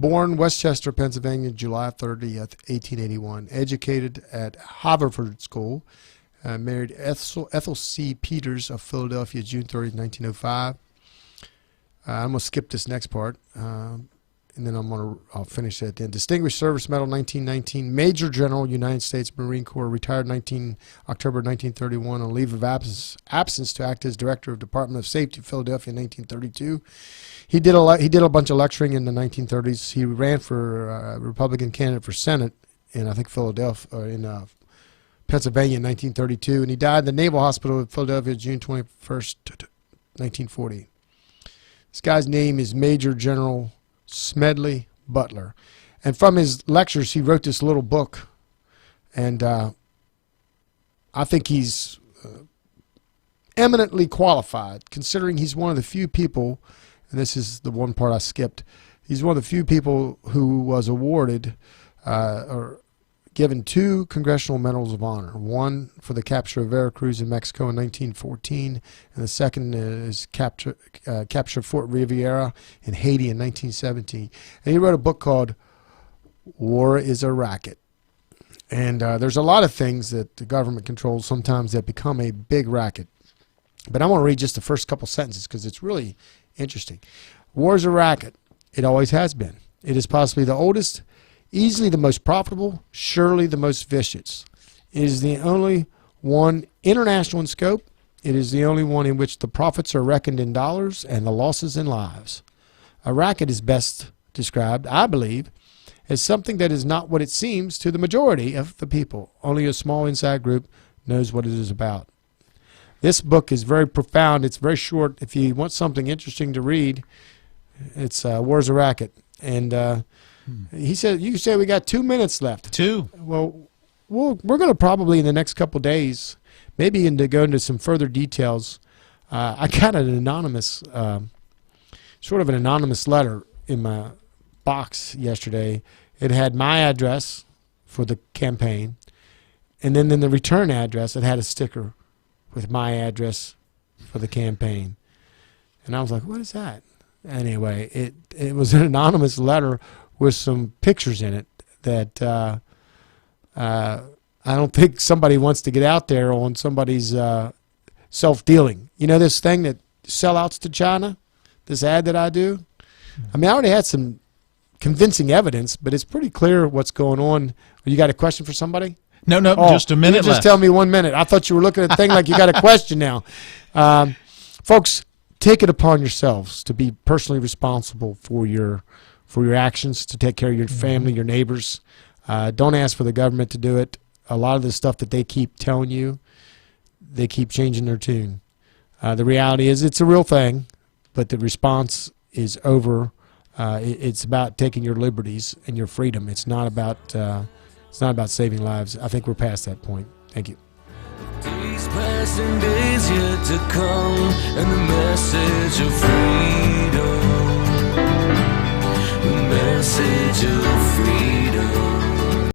Born Westchester, Pennsylvania, July 30th, 1881. Educated at Haverford School. Married Ethel C. Peters of Philadelphia, June 30th, 1905. I'm going to skip this next part, and then I'll finish it at the end. Distinguished Service Medal, 1919. Major General, United States Marine Corps. Retired October 1931 on leave of absence to act as Director of Department of Safety, Philadelphia, 1932. He did a bunch of lecturing in the 1930s. He ran for Republican candidate for Senate in, I think, Pennsylvania in 1932, and he died in the Naval Hospital in Philadelphia June 21st, 1940. This guy's name is Major General Smedley Butler. And from his lectures, he wrote this little book, and I think he's eminently qualified, considering he's one of the few people, and this is the one part I skipped, he's one of the few people who was awarded or given 2 Congressional Medals of Honor, one for the capture of Veracruz in Mexico in 1914, and the second is capture of Fort Riviera in Haiti in 1917. And he wrote a book called War is a Racket. And there's a lot of things that the government controls sometimes that become a big racket. But I want to read just the first couple sentences because it's really interesting. War is a racket. It always has been. It is possibly the oldest, easily the most profitable, surely the most vicious. It is the only one international in scope. It is the only one in which the profits are reckoned in dollars and the losses in lives. A racket is best described, I believe, as something that is not what it seems to the majority of the people. Only a small inside group knows what it is about. This book is very profound. It's very short. If you want something interesting to read, it's War is a Racket. And he said, you say we got 2 minutes left. 2. Well, we're going to probably in the next couple of days, maybe go into some further details. I got an anonymous, sort of an anonymous letter in my box yesterday. It had my address for the campaign, and then in the return address, it had a sticker with my address for the campaign. And I was like, what is that? Anyway, it was an anonymous letter with some pictures in it that I don't think somebody wants to get out there on somebody's self-dealing. You know this thing that sellouts to China, this ad that I do? I mean, I already had some convincing evidence, but it's pretty clear what's going on. You got a question for somebody? No, just a minute left. left. Just tell me 1 minute. I thought you were looking at the thing like you got a question now. Folks, take it upon yourselves to be personally responsible for your actions, to take care of your family, your neighbors. Don't ask for the government to do it. A lot of the stuff that they keep telling you, they keep changing their tune. The reality is it's a real thing, but the response is over. It's about taking your liberties and your freedom. It's not about saving lives. I think we're past that point. Thank you. Days passing, days yet to come, and the message of freedom. The message of freedom.